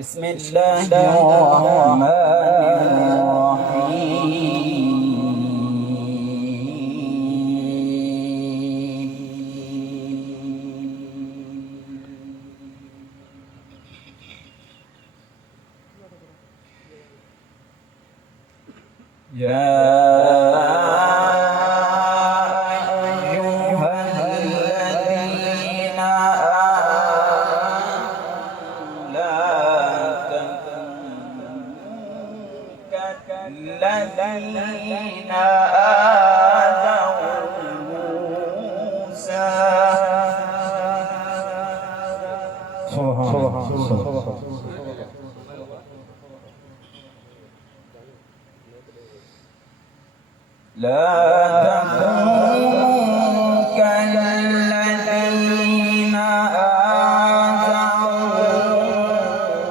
بسم الله الرحمن الرحيم. الذين آذوا موسى لا تكونوا كالذين آذوا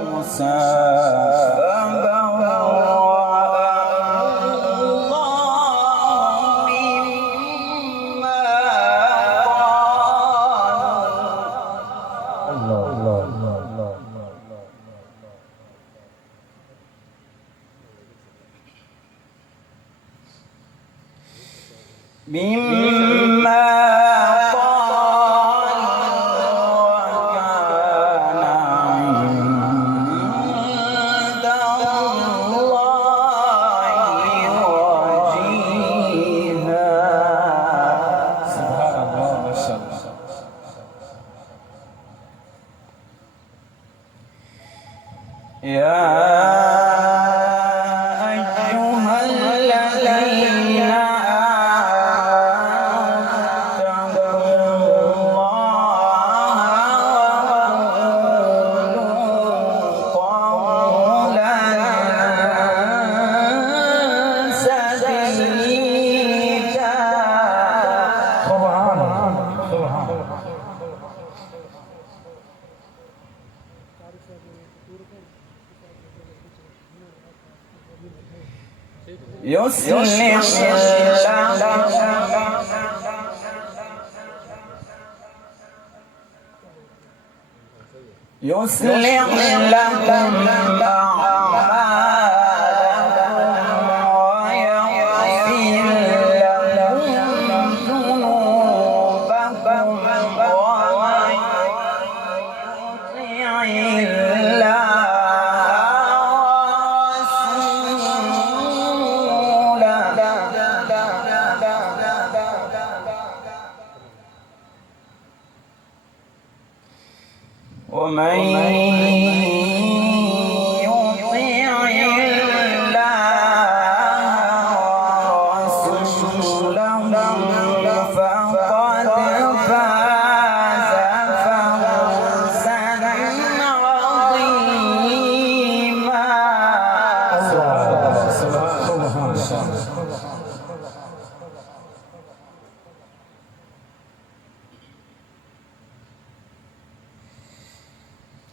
موسى مما قالوا وكان عند الله وجيها. سبحان الله ما شاء الله. يا أيها الذين يصلح لكم أعمالكم ويغفر لكم ذنوبكم ومن يطع الله ومن يطع الله ورسوله فقد فاز فوزا عظيما.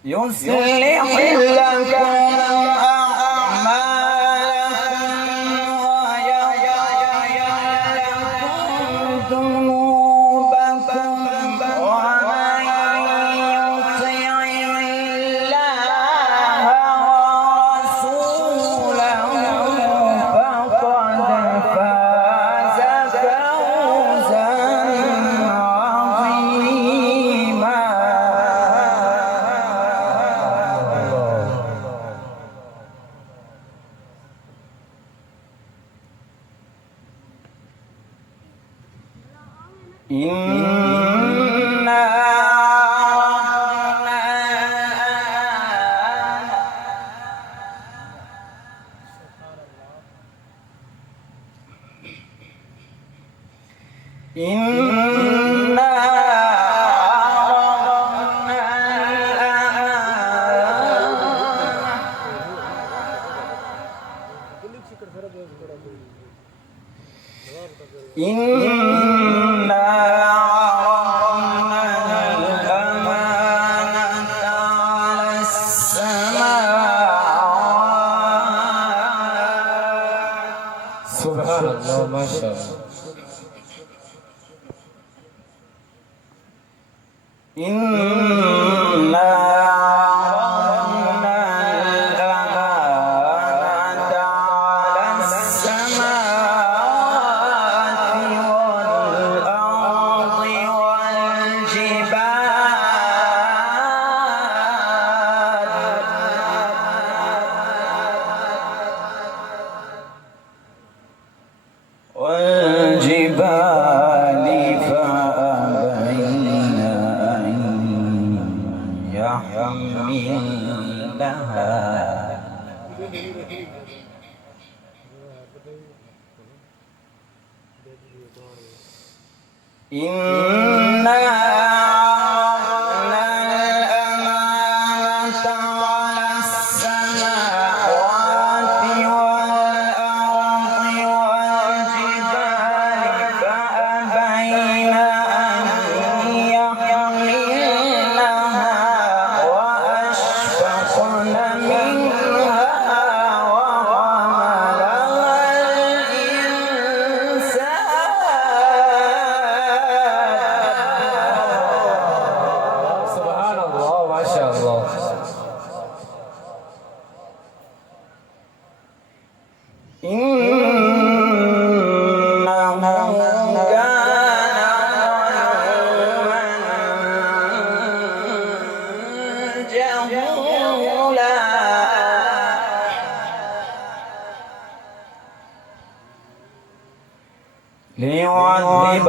يصلح لكم أعمالكم ويغفر لكم ذنوبكم ومن يطع الله ورسوله فقد فاز فوزا عظيما. إنا سبحان الله ما شاء الله. إنا عرضنا والجبال فأبين أن يحملنها إنا عرضنا الأمانة على السماوات والأرض والجبال فأبين أن يحملنها وأشفقن منها وحملها الإنسان. سبحان الله ما شاء الله. إنه كان ظلوما جهولا ليعذب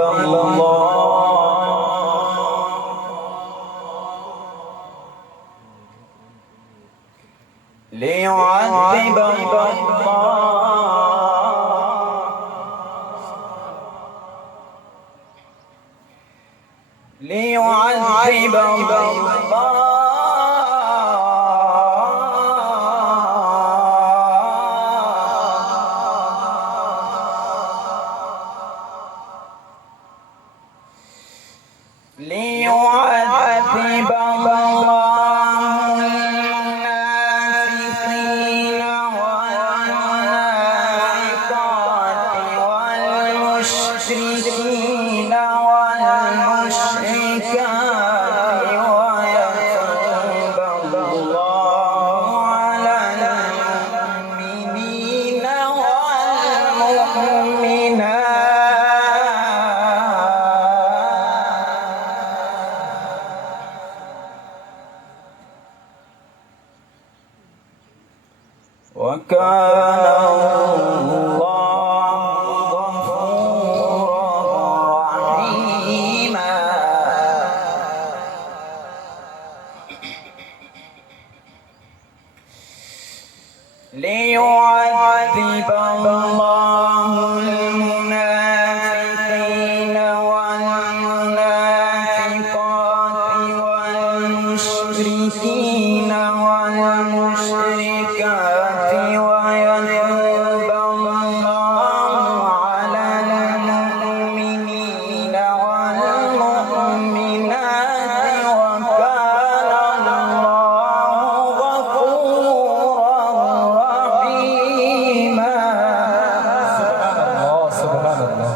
ليعذب الله المنافقين والمنافقات والمشركين والمشركات ويتوب الله على المؤمنين والمؤمنات. وكان الله غفورا رحيما. ليعذب الله المنافقين والمنافقات والمشركين والمشركات ويتوب الله على المؤمنين والمؤمنات وكان الله غفورا رحيما. سبحان الله.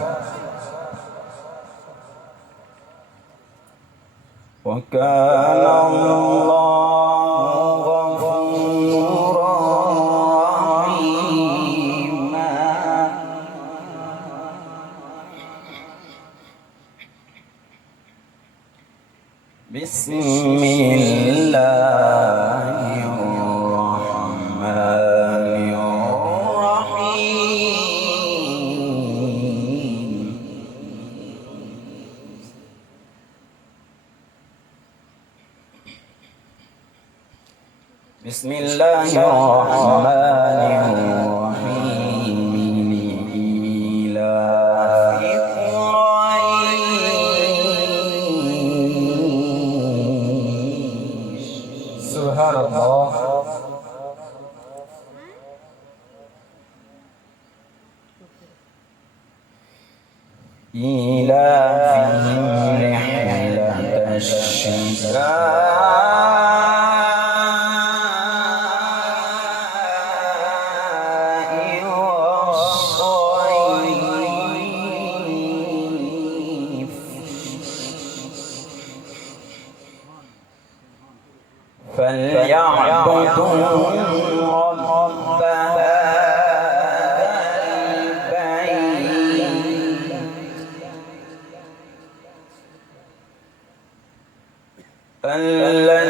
وكان الله غفورا رحيما. بسم الله الرحمن الرحيم. بسم الله الرحمن الرحيم. لإيلاف قريش. سبحان الله. إيلافهم رحلة الشتاء والصيف. فليعبدوا رب هذا البيت الذي